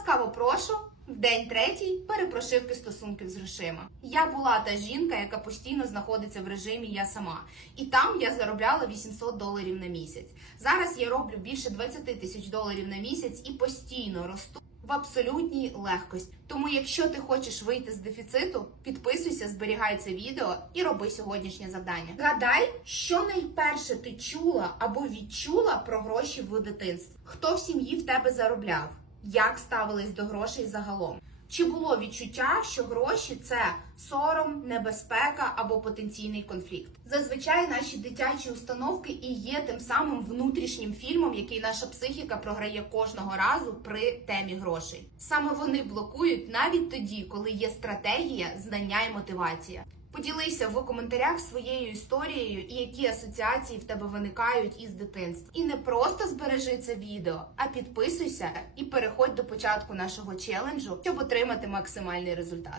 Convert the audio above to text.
Ласкаво прошу в день третій перепрошивки стосунків з грошима. Я була та жінка, яка постійно знаходиться в режимі я сама, і там я заробляла 800 доларів на місяць. Зараз я роблю більше 20 тисяч доларів на місяць і постійно росту. В абсолютній легкості. Тому, якщо ти хочеш вийти з дефіциту, підписуйся, зберігай це відео і роби сьогоднішнє завдання. Гадай, що найперше ти чула або відчула про гроші в дитинстві. Хто в сім'ї в тебе заробляв? Як ставились до грошей загалом? Чи було відчуття, що гроші це сором, небезпека або потенційний конфлікт? Зазвичай наші дитячі установки і є тим самим внутрішнім фільмом, який наша психіка програє кожного разу при темі грошей. Саме вони блокують навіть тоді, коли є стратегія, знання і мотивація. Поділися в коментарях своєю історією і які асоціації в тебе виникають із дитинства. І не просто збережи це відео, а підписуйся і переходь до початку нашого челенджу, щоб отримати максимальний результат.